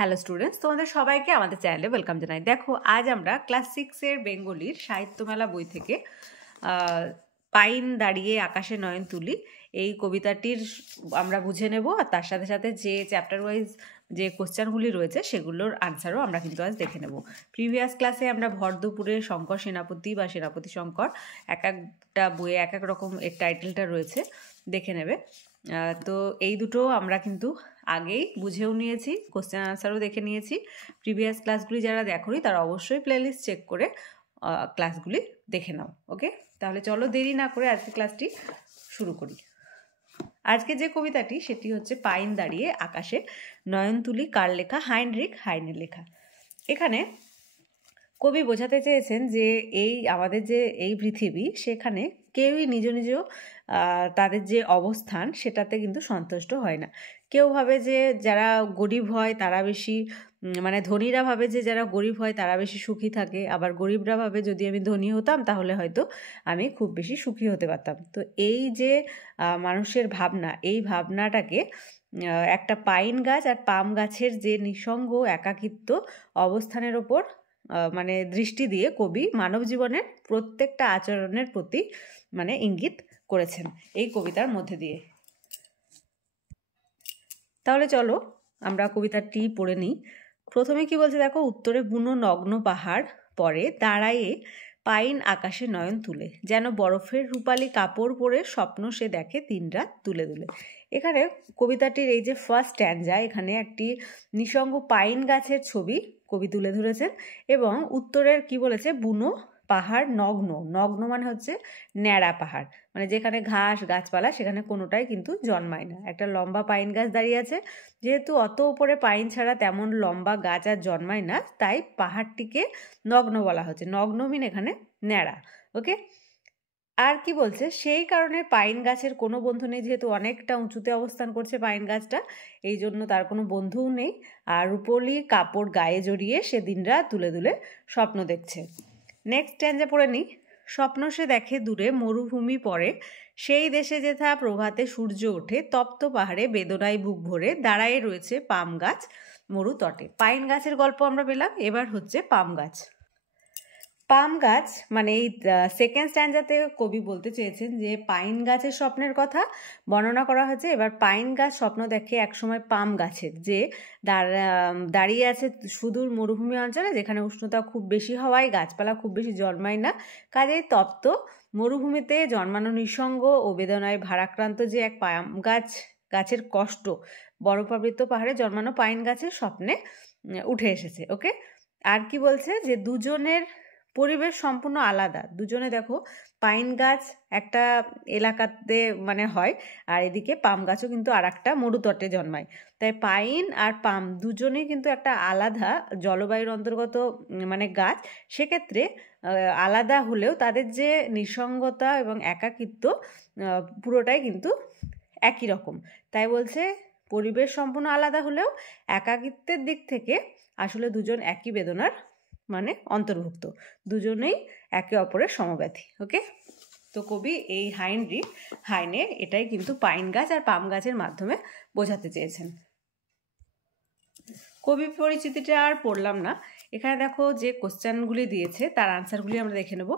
Hello students, তোমাদের সবাইকে আমাদের চ্যানেলে ওয়েলকাম জানাই। দেখো, আজ আমরা ক্লাস 6-এর বেঙ্গলির সাহিত্যমেলা বই থেকে পাইন দাঁড়িয়ে আকাশে নয়ন তুলি এই কবিতাটির আমরা বুঝে নেব, আর তার সাথে সাথে যে চ্যাপ্টার ওয়াইজ যে কোশ্চেনগুলি রয়েছে সেগুলোর আনসারও আমরা কিন্তু আজ দেখে নেব। প্রিভিয়াস ক্লাসে আমরা ভর দুপুরে শঙ্কর সেনাপতি বা সেনাপতি শঙ্কর এক একটা বইয়ে এক এক রকম এর টাইটেলটা রয়েছে, দেখে নেবে। তো এই দুটো আমরা কিন্তু আগেই বুঝেও নিয়েছি, কোশ্চেন আনসারও দেখে নিয়েছি। প্রিভিয়াস ক্লাসগুলি যারা দেখোনি তারা অবশ্যই প্লেলিস্ট চেক করে ক্লাসগুলি দেখে নাও। ওকে, তাহলে চলো দেরি না করে আজকে ক্লাসটি শুরু করি। আজকে যে কবিতাটি সেটি হচ্ছে পাইন দাঁড়িয়ে আকাশে নয়ন তুলি, কার লেখা? হাইনরিখ হাইনের লেখা। এখানে কবি বোঝাতে চেয়েছেন যে এই আমাদের যে এই পৃথিবী, সেখানে কেউই নিজ নিজ তাদের যে অবস্থান সেটাতে কিন্তু সন্তুষ্ট হয় না। কেউ ভাবে যে যারা গরিব হয় তারা বেশি, মানে ধনীরা ভাবে যে যারা গরিব হয় তারা বেশি সুখী থাকে, আবার গরিবরা ভাবে যদি আমি ধনী হতাম তাহলে হয়তো আমি খুব বেশি সুখী হতে পারতাম। তো এই যে মানুষের ভাবনা, এই ভাবনাটাকে একটা পাইন গাছ আর পাম গাছের যে নিঃসঙ্গ একাকিত্ব অবস্থানের ওপর মানে দৃষ্টি দিয়ে কবি মানব জীবনের প্রত্যেকটা আচরণের প্রতি মানে ইঙ্গিত করেছেন এই কবিতার মধ্যে দিয়ে। তাহলে চলো আমরা কবিতাটি পড়ে নিই। প্রথমে কি বলছে দেখো, উত্তরে বুনো নগ্ন পাহাড়, পরে দাঁড়ায়ে পাইন আকাশে নয়ন তুলে, যেন বরফের রূপালী কাপড় পরে স্বপ্ন সে দেখে দিনরাত তুলে তুলে। এখানে কবিতাটির এই যে ফার্স্ট স্ট্যাঞ্জা, এখানে একটি নিঃসঙ্গ পাইন গাছের ছবি কবি তুলে ধরেছেন, এবং উত্তরের কি বলেছে, বুনো পাহাড় নগ্ন। নগ্ন মানে হচ্ছে ন্যাড়া পাহাড়, মানে যেখানে ঘাস গাছপালা সেখানে কোনোটাই কিন্তু জন্মায় না। একটা লম্বা পাইন গাছ দাঁড়িয়ে আছে, যেহেতু অত উপরে পাইন ছাড়া তেমন লম্বা গাছ আর জন্মায় না, তাই পাহাড়টিকে নগ্ন বলা হচ্ছে। নগ্ন মিন এখানে ন্যাড়া। ওকে, আর কি বলছে, সেই কারণে পাইন গাছের কোনো বন্ধু নেই, যেহেতু অনেকটা উঁচুতে অবস্থান করছে পাইন গাছটা, এই জন্য তার কোনো বন্ধুও নেই। আর রূপলি কাপড় গায়ে জড়িয়ে সে দিনরাত তুলে তুলে স্বপ্ন দেখছে। নেক্সট স্ট্যাঞ্জা পড়ে নিই। স্বপ্ন সে দেখে দূরে মরুভূমি পড়ে, সেই দেশে যেথা প্রভাতে সূর্য ওঠে, তপ্ত পাহাড়ে বেদনায় বুক ভরে দাঁড়ায় রয়েছে পাম গাছ মরু তটে। পাইন গাছের গল্প আমরা পেলাম, এবার হচ্ছে পাম গাছ। পাম গাছ মানে এই সেকেন্ড স্ট্যাঞ্জাতে কবি বলতে চেয়েছেন যে পাইন গাছের স্বপ্নের কথা বর্ণনা করা হয়েছে। এবার পাইন গাছ স্বপ্ন দেখে একসময় পাম গাছের, যে দাঁড়িয়ে আছে সুদূর মরুভূমি অঞ্চলে, যেখানে উষ্ণতা খুব বেশি হওয়ায় গাছপালা খুব বেশি জন্মায় না। কাজেই তপ্ত মরুভূমিতে জন্মানো নিঃসঙ্গ ও বেদনায় ভারাক্রান্ত যে এক পাম গাছের কষ্ট, বরফাবৃত পাহাড়ে জন্মানো পাইন গাছের স্বপ্নে উঠে এসেছে। ওকে, আর কি বলছে যে দুজনের পরিবেশ সম্পূর্ণ আলাদা। দুজনে দেখো, পাইন গাছ একটা এলাকাতে মানে হয়, আর এদিকে পাম গাছও কিন্তু আর একটা মরুতটে জন্মায়। তাই পাইন আর পাম দুজনেই কিন্তু একটা আলাদা জলবায়ুর অন্তর্গত মানে গাছ। সেক্ষেত্রে আলাদা হলেও তাদের যে নিঃসঙ্গতা এবং একাকিত্ব পুরোটাই কিন্তু একই রকম। তাই বলছে পরিবেশ সম্পূর্ণ আলাদা হলেও একাকিত্বের দিক থেকে আসলে দুজন একই বেদনার মানে অন্তর্ভুক্ত, দুজনেই একে অপরের সমব্যথী। ওকে, তো কবি এই হাইনরিখ হাইনে এটাই কিন্তু পাইন গাছ আর পাম গাছের মাধ্যমে বোঝাতে চেয়েছেন। কবি পরিচিতিটা আর পড়লাম না। এখানে দেখো যে কোশ্চেনগুলি দিয়েছে তার আনসারগুলি আমরা দেখে নেব।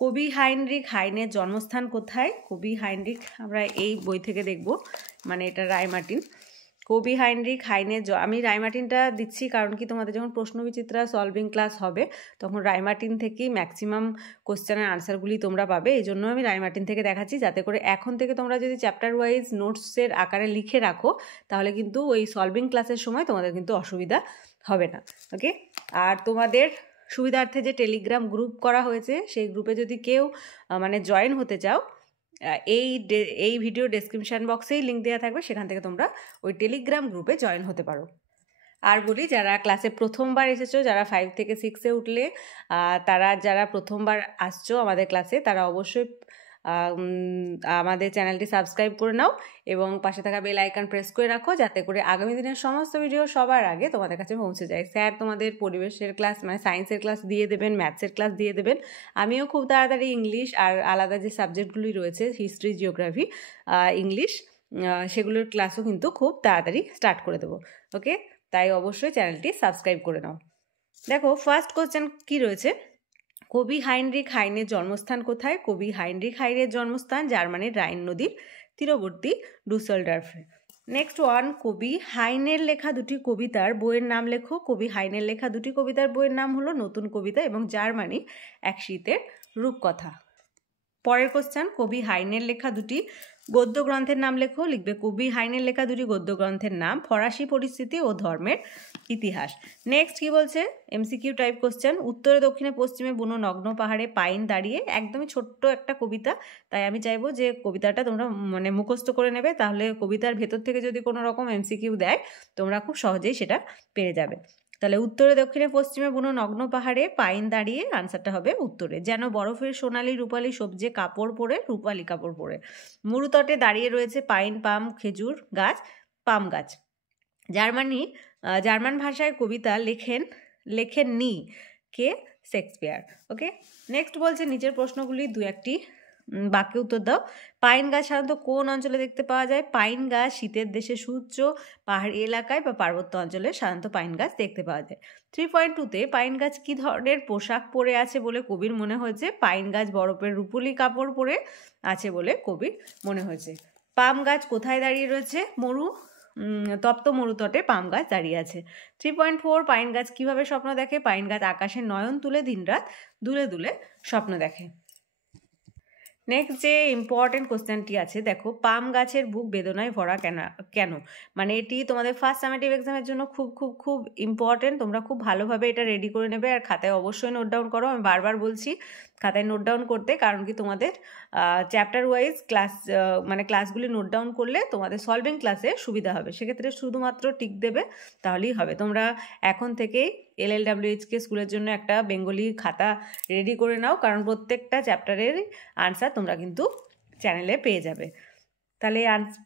কবি হাইনরিখ হাইনের জন্মস্থান কোথায়? কবি হাইনরিখ আমরা এই বই থেকে দেখব, মানে এটা রায়মার্টিন। কবি হাইনরিখ হাইনের আমি রায়মার্টিনটা দিচ্ছি কারণ কি তোমাদের যখন প্রশ্নবিচিত্রা সলভিং ক্লাস হবে তখন রায়মার্টিন থেকেই ম্যাক্সিমাম কোশ্চেনের আনসারগুলি তোমরা পাবে। এই জন্য আমি রায়মার্টিন থেকে দেখাচ্ছি, যাতে করে এখন থেকে তোমরা যদি চ্যাপ্টার ওয়াইজ নোটসের আকারে লিখে রাখো তাহলে কিন্তু ওই সলভিং ক্লাসের সময় তোমাদের কিন্তু অসুবিধা হবে না। ওকে, আর তোমাদের সুবিধার্থে যে টেলিগ্রাম গ্রুপ করা হয়েছে সেই গ্রুপে যদি কেউ মানে জয়েন হতে চাও, এই ভিডিও ডেসক্রিপশান বক্সেই লিঙ্ক দেওয়া থাকবে, সেখান থেকে তোমরা ওই টেলিগ্রাম গ্রুপে জয়েন হতে পারো। আর বলি, যারা ক্লাসে প্রথমবার এসেছো, যারা 5 থেকে 6-এ উঠলে তারা যারা প্রথমবার আসছো আমাদের ক্লাসে, তারা অবশ্যই আমাদের চ্যানেলটি সাবস্ক্রাইব করে নাও এবং পাশে থাকা বেল আইকন প্রেস করে রাখো, যাতে করে আগামী দিনের সমস্ত ভিডিও সবার আগে তোমাদের কাছে পৌঁছে যায়। স্যার তোমাদের পরিবেশের ক্লাস মানে সায়েন্সের ক্লাস দিয়ে দেবেন, ম্যাথসের ক্লাস দিয়ে দেবেন। আমিও খুব তাড়াতাড়ি ইংলিশ আর আলাদা যে সাবজেক্টগুলি রয়েছে হিস্ট্রি, জিওগ্রাফি, ইংলিশ, সেগুলোর ক্লাসও কিন্তু খুব তাড়াতাড়ি স্টার্ট করে দেবো। ওকে, তাই অবশ্যই চ্যানেলটি সাবস্ক্রাইব করে নাও। দেখো ফার্স্ট কোশ্চেন কি রয়েছে, কবি হাইনরিখ হাইনের জন্মস্থান কোথায়? কবি হাইনরিখ হাইনের জন্মস্থান জার্মানির রাইন নদীর তীরবর্তী ডুসেলডর্ফে। নেক্সট ওয়ান, কবি হাইনের লেখা দুটি কবিতার বইয়ের নাম লেখো। কবি হাইনের লেখা দুটি কবিতার বইয়ের নাম হলো নতুন কবিতা এবং জার্মানি এক শীতের রূপকথা। পরের কোশ্চেন, কবি হাইনের লেখা দুটি গদ্য গ্রন্থের নাম লেখো। লিখবে কবি হাইনের লেখা দুটি গদ্য গ্রন্থের নাম ফরাসি পরিস্থিতি ও ধর্মের ইতিহাস। নেক্সট কি বলছে, এমসিকিউ টাইপ কোশ্চেন, উত্তরে দক্ষিণে পশ্চিমে বুনো নগ্ন পাহাড়ে পাইন দাঁড়িয়ে। একদমই ছোট্ট একটা কবিতা, তাই আমি চাইবো যে কবিতাটা তোমরা মানে মুখস্থ করে নেবে, তাহলে কবিতার ভেতর থেকে যদি কোনো রকম এমসিকিউ দেয় তোমরা খুব সহজেই সেটা পেরে যাবে। তাহলে উত্তরে দক্ষিণে পশ্চিমে বুনো নগ্ন পাহাড়ে পাইন দাঁড়িয়ে, আনসারটা হবে উত্তরে। যেন বরফের সোনালি রূপালি সবজে কাপড় পরে, রূপালি কাপড় পরে। মরুতটে দাঁড়িয়ে রয়েছে পাইন, পাম, খেজুর গাছ, পাম গাছ। জার্মান ভাষায় কবিতা লেখেননি কে? শেক্সপিয়ার। ওকে, নেক্সট বলছে নিচের প্রশ্নগুলি দু একটি বাক্যে উত্তর দাও। পাইন গাছ সাধারণত কোন অঞ্চলে দেখতে পাওয়া যায়? পাইন গাছ শীতের দেশে সূর্য পাহাড়ি এলাকায় বা পার্বত্য অঞ্চলে সাধারণত পাইন গাছ দেখতে পাওয়া যায়। 3.2-তে পাইন গাছ কি ধরনের পোশাক পরে আছে বলে কবির মনে হয়েছে? পাইন গাছ বরফের রূপলি কাপড় পরে আছে বলে কবির মনে হয়েছে। পাম গাছ কোথায় দাঁড়িয়ে রয়েছে? তপ্ত মরুতটে পাম গাছ দাঁড়িয়ে আছে। 3.4, পাইন গাছ কিভাবে স্বপ্ন দেখে? পাইন গাছ আকাশে নয়ন তুলে দিনরাত দুলে দুলে স্বপ্ন দেখে। নেক্সট যে ইম্পর্টেন্ট কোশ্চেনটি আছে, দেখো পাম গাছের বুক বেদনায় ভরা কেন? মানে এটি তোমাদের ফার্স্ট সামেটিভ এক্সামের জন্য খুব খুব খুব ইম্পর্টেন্ট। তোমরা খুব ভালোভাবে এটা রেডি করে নেবে আর খাতায় অবশ্যই নোট ডাউন করো। আমি বারবার বলছি খাতায় নোট ডাউন করতে, কারণ কি তোমাদের চ্যাপ্টার ওয়াইজ ক্লাসগুলি নোট ডাউন করলে তোমাদের সলভিং ক্লাসে সুবিধা হবে। সেক্ষেত্রে শুধুমাত্র টিক দেবে, তাহলেই হবে। তোমরা এখন থেকেই LLWHK স্কুলের জন্য একটা বেঙ্গলি খাতা রেডি করে নাও, কারণ প্রত্যেকটা চ্যাপ্টারের আনসার তোমরা কিন্তু চ্যানেলে পেয়ে যাবে। তাহলে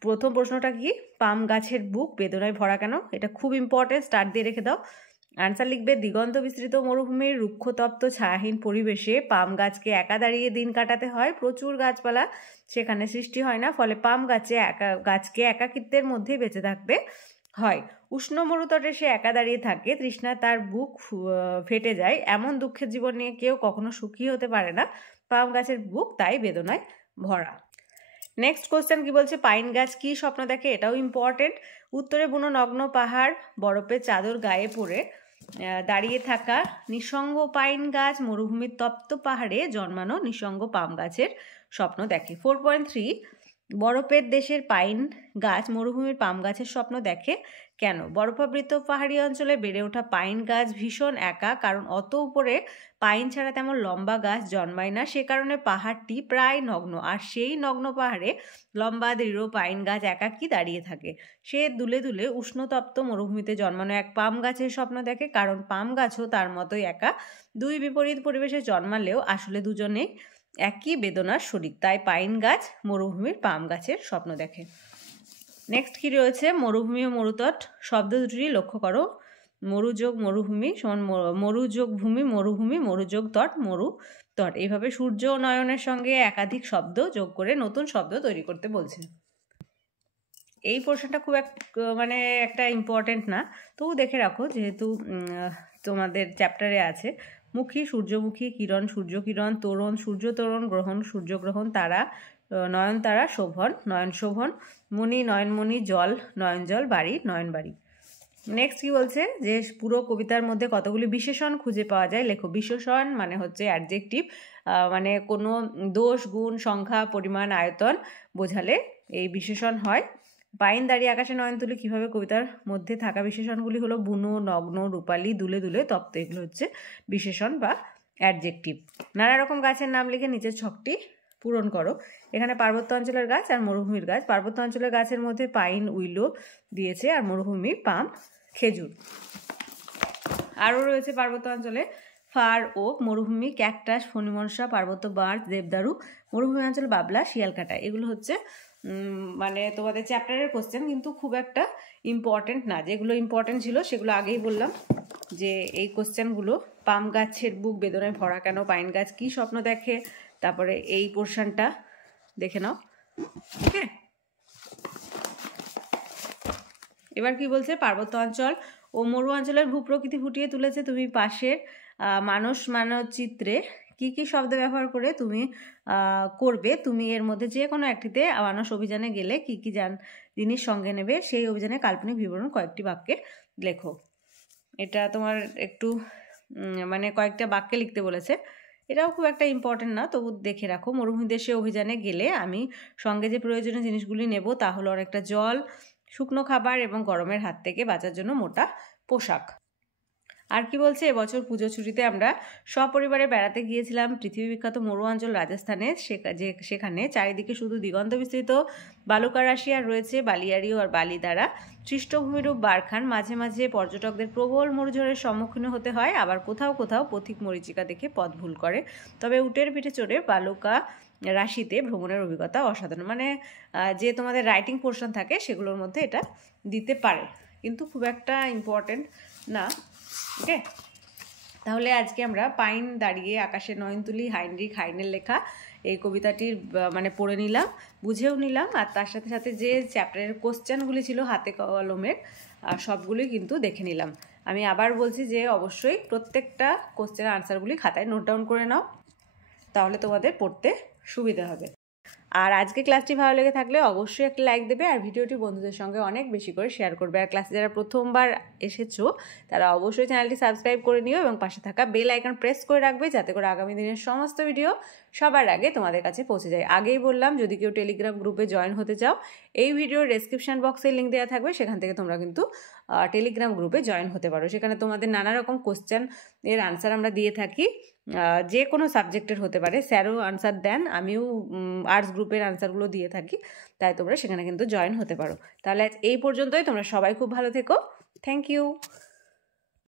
প্রথম প্রশ্নটা কি? পাম গাছের বুক বেদনায় ভরা কেন? এটা খুব ইম্পর্টেন্ট, স্টার্ট দিয়ে রেখে দাও। আনসার লিখবে দিগন্ত বিস্তৃত মরুভূমির রুক্ষতপ্ত ছায়াহীন পরিবেশে পাম গাছকে একা দাঁড়িয়ে দিন কাটাতে হয়। প্রচুর গাছপালা সেখানে সৃষ্টি হয় না, ফলে পাম গাছকে একাকিত্বের মধ্যেই বেঁচে থাকতে হয়। উষ্ণ মরুতটে সে একা দাঁড়িয়ে থাকে, তৃষ্ণা তার বুক ফেটে যায়। এমন দুঃখের জীবন নিয়ে কেউ কখনো সুখী হতে পারে না। পাম গাছের বুক তাই বেদনায় ভরা। নেক্সট কোশ্চেন কি বলছে, পাইন গাছ কি স্বপ্ন দেখে? এটাও ইম্পর্টেন্ট। উত্তরে বুনো নগ্ন পাহাড়, বরফের চাদর গায়ে পরে দাঁড়িয়ে থাকা নিঃসঙ্গ পাইন গাছ মরুভূমির তপ্ত পাহাড়ে জন্মানো নিঃসঙ্গ পাম গাছের স্বপ্ন দেখে। 4.3, বরফের দেশের পাইন গাছ মরুভূমির পাম গাছের স্বপ্ন দেখে কেন? বরফাবৃত পাহাড়ি অঞ্চলে বেড়ে ওঠা পাইন গাছ ভীষণ একা, কারণ অত উপরে পাইন ছাড়া তেমন লম্বা গাছ জন্মায় না। সে কারণে পাহাড়টি প্রায় নগ্ন, আর সেই নগ্ন পাহাড়ে লম্বা দৃঢ় পাইন গাছ একাকী দাঁড়িয়ে থাকে। সে দুলে দুলে উষ্ণতপ্ত মরুভূমিতে জন্মানো এক পাম গাছের স্বপ্ন দেখে, কারণ পাম গাছও তার মতোই একা। দুই বিপরীত পরিবেশে জন্মালেও আসলে দুজনেই একই বেদনার শরিক, তাই পাইন গাছ মরুভূমির পাম গাছের স্বপ্ন দেখে। নেক্সট কি রয়েছে, মরুভূমি ও মরুতট শব্দ দুটি লক্ষ্য করো। মরুযোগ মরুভূমি সমান মরুযোগ ভূমি মরুভূমি, মরুযোগ তট মরুতট। এইভাবে সূর্য ও নয়নের সঙ্গে একাধিক শব্দ যোগ করে নতুন শব্দ তৈরি করতে বলছে। এই পোর্শনটা খুব একটা ইম্পর্টেন্ট না, তবু দেখে রাখো যেহেতু তোমাদের চ্যাপ্টারে আছে। মুখী সূর্যমুখী, কিরণ সূর্যকিরণ, তোরণ সূর্যতোরণ, গ্রহণ সূর্যগ্রহণ, তারা নয়নতারা, শোভন নয়ন শোভন, মণি নয়নমণি, জল নয়ন জল, বাড়ি নয়ন বাড়ি। নেক্সট কি বলছে যে পুরো কবিতার মধ্যে কতগুলি বিশেষণ খুঁজে পাওয়া যায়? লেখো। বিশেষণ মানে হচ্ছে অ্যাডজেক্টিভ, মানে কোনো দোষ গুণ সংখ্যা পরিমাণ আয়তন বোঝালে এই বিশেষণ হয়। পাইন দাঁড়িয়ে আকাশে নয়ন তুলে কিভাবে? কবিতার মধ্যে থাকা বিশেষণগুলি হলো বুনো নগ্ন রূপালী দুলে দুলে তপ্ত, এগুলো হচ্ছে বিশেষণ বা অ্যাডজেক্টিভ। নানা রকম গাছের নাম লিখে নিচের ছকটি পূরণ করো। এখানে পার্বত্য অঞ্চলের গাছ আর মরুভূমির গাছ। পার্বত্য অঞ্চলের গাছের মধ্যে পাইন উইলো দিয়েছে, আর মরুভূমি পাম খেজুর। আরও রয়েছে পার্বত্য অঞ্চলে ফার ওক, মরুভূমি ক্যাকটাস ফণিমনসা, পার্বত্য বাঁশ দেবদারু, মরুভূমি অঞ্চলে বাবলা শিয়ালকাটা। এগুলো হচ্ছে মানে তোমাদের চ্যাপ্টারের কোশ্চেন, কিন্তু খুব একটা ইম্পর্টেন্ট না। যেগুলো ইম্পর্টেন্ট ছিল সেগুলো আগেই বললাম, যে এই কোশ্চেনগুলো পাম গাছের বুক বেদনায় ভরা কেন, পাইন গাছ কি স্বপ্ন দেখে, তারপরে এই পোর্শনটা দেখে নাও। ওকে, এবার কি বলছে, পার্বত্য অঞ্চল ও মরুয়াঞ্চলের ভূপ্রকৃতি ফুটিয়ে তুলেছে। তুমি পাশের মানস মানচিত্রে কি কি শব্দ ব্যবহার করে তুমি করবে, তুমি এর মধ্যে যে কোনো একটিতে মানস অভিযানে গেলে কি কি জিনিস সঙ্গে নেবে সেই অভিযানে কাল্পনিক বিবরণ কয়েকটি বাক্যে লেখো। এটা তোমার একটু মানে কয়েকটা বাক্যে লিখতে বলেছে, এটাও খুব একটা ইম্পর্টেন্ট না, তবু দেখে রাখো। মরুভূমি দেশে অভিযানে গেলে আমি সঙ্গে যে প্রয়োজনীয় জিনিসগুলি নেব তা হলো অনেকটা জল, শুকনো খাবার এবং গরমের হাত থেকে বাঁচার জন্য মোটা পোশাক। আর কি বলছে, এবছর পুজো ছুটিতে আমরা সপরিবারে বেড়াতে গিয়েছিলাম পৃথিবী বিখ্যাত মরুয়াঞ্চল রাজস্থানে। সেখানে চারিদিকে শুধু দিগন্ত বিস্তৃত বালুকা রাশি আর রয়েছে বালিয়াড়ি আর বালি দ্বারা সৃষ্টভূমিরূপ বারখান। মাঝে মাঝে পর্যটকদের প্রবল মরুঝড়ের সম্মুখীন হতে হয়, আবার কোথাও কোথাও পথিক মরীচিকা দেখে পথ ভুল করে। তবে উটের পিঠে চড়ে বালুকা রাশিতে ভ্রমণের অভিজ্ঞতা অসাধারণ। মানে যে তোমাদের রাইটিং পোর্শন থাকে সেগুলোর মধ্যে এটা দিতে পারে, কিন্তু খুব একটা ইম্পর্টেন্ট না। ওকে, তাহলে আজকে আমরা পাইন দাঁড়িয়ে আকাশে নয়ন তুলি হাইনরিখ হাইনের লেখা এই কবিতাটির মানে পড়ে নিলাম, বুঝেও নিলাম, আর তার সাথে সাথে যে চ্যাপ্টারের কোশ্চেনগুলি ছিল হাতে কলমের সবগুলি কিন্তু দেখে নিলাম। আমি আবার বলছি যে অবশ্যই প্রত্যেকটা কোশ্চেনের আনসারগুলি খাতায় নোট ডাউন করে নাও, তাহলে তোমাদের পড়তে সুবিধা হবে। আর আজকে ক্লাসটি ভালো লেগে থাকলে অবশ্যই একটা লাইক দেবে, আর ভিডিওটি বন্ধুদের সঙ্গে অনেক বেশি করে শেয়ার করবে। আর ক্লাসে যারা প্রথমবার এসেছো তারা অবশ্যই চ্যানেলটি সাবস্ক্রাইব করে নিও এবং পাশে থাকা বেল আইকন প্রেস করে রাখবে, যাতে করে আগামী দিনের সমস্ত ভিডিও সবার আগে তোমাদের কাছে পৌঁছে যায়। আগেই বললাম, যদি কেউ টেলিগ্রাম গ্রুপে জয়েন হতে চাও, এই ভিডিওর ডেসক্রিপশন বক্সে লিঙ্ক দেওয়া থাকবে, সেখান থেকে তোমরা কিন্তু টেলিগ্রাম গ্রুপে জয়েন হতে পারো। সেখানে তোমাদের নানা রকম কোশ্চেন এর আনসার আমরা দিয়ে থাকি, যে কোনো সাবজেক্টের হতে পারে। স্যারও আনসার দেন, আমিও আর্টস গ্রুপের আনসারগুলো দিয়ে থাকি, তাই তোমরা সেখানে কিন্তু জয়েন হতে পারো। তাহলে এই পর্যন্তই, তোমরা সবাই খুব ভালো থেকো। Thank you.